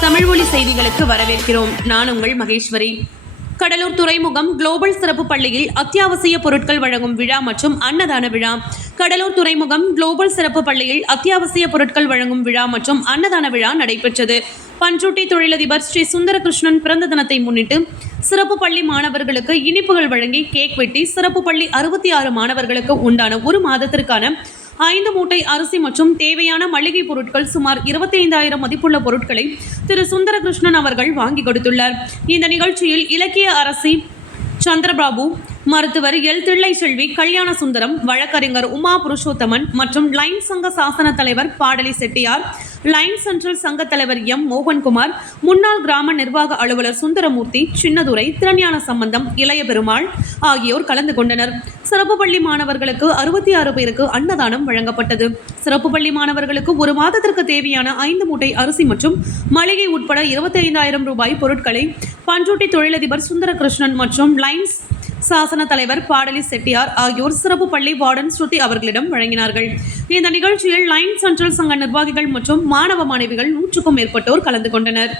தமிழ் செய்திகளுக்கு வரவேற்கிறோம். நான் உங்கள் மகேஸ்வரி. கடலூர் துறைமுகம் குளோபல் சிறப்பு பள்ளியில் அத்தியாவசிய பொருட்கள் வழங்கும் விழா மற்றும் அன்னதான விழா. கடலூர் துறைமுகம் குளோபல் சிறப்பு பள்ளியில் அத்தியாவசிய பொருட்கள் வழங்கும் விழா மற்றும் அன்னதான விழா நடைபெற்றது. பஞ்சூட்டி தொழிலதிபர் ஸ்ரீ சுந்தரகிருஷ்ணன் பிறந்த தினத்தை முன்னிட்டு சிறப்பு பள்ளி மாணவர்களுக்கு இனிப்புகள் வழங்கி கேக் வெட்டி சிறப்பு பள்ளி அறுபத்தி ஆறு மாணவர்களுக்கு உண்டான ஒரு மாதத்திற்கான ஐந்து மூட்டை அரிசி மற்றும் தேவையான மளிகை பொருட்கள் சுமார் இருபத்தி ஐந்தாயிரம் மதிப்புள்ள பொருட்களை திரு சுந்தரகிருஷ்ணன் அவர்கள் வாங்கி கொடுத்துள்ளார். இந்த நிகழ்ச்சியில் இலக்கிய அரசி சந்திரபாபு மருத்துவர் எல். தில்லை செல்வி கல்யாண சுந்தரம் வழக்கறிஞர் உமா புருஷோத்தமன் மற்றும் லைன் சங்க சாசன தலைவர் பாடலி செட்டியார் லைன் சென்ட்ரல் சங்க தலைவர் எம். மோகன்குமார் முன்னாள் கிராம நிர்வாக அலுவலர் சுந்தரமூர்த்தி சின்னதுரை திருஞான சம்பந்தம் இளைய பெருமாள் ஆகியோர் கலந்து கொண்டனர். சிறப்பு பள்ளி மாணவர்களுக்கு அறுபத்தி ஆறு பேருக்கு அன்னதானம் வழங்கப்பட்டது. சிறப்பு பள்ளி மாணவர்களுக்கு ஒரு மாதத்திற்கு தேவையான ஐந்து மூட்டை அரிசி மற்றும் மளிகை உட்பட இருபத்தி ஐந்தாயிரம் ரூபாய் பொருட்களை பண்ருட்டி தொழிலதிபர் சுந்தரகிருஷ்ணன் மற்றும் லைன்ஸ் சாசன தலைவர் பாடலி செட்டியார் ஆகியோர் சிறப்பு பள்ளி வார்டன் ஸ்ருதி அவர்களிடம் வழங்கினார்கள். இந்த நிகழ்ச்சியில் லைன் சென்ட்ரல் சங்க நிர்வாகிகள் மற்றும் மாணவ மாணவிகள் நூற்றுக்கும் மேற்பட்டோர் கலந்து கொண்டனர்.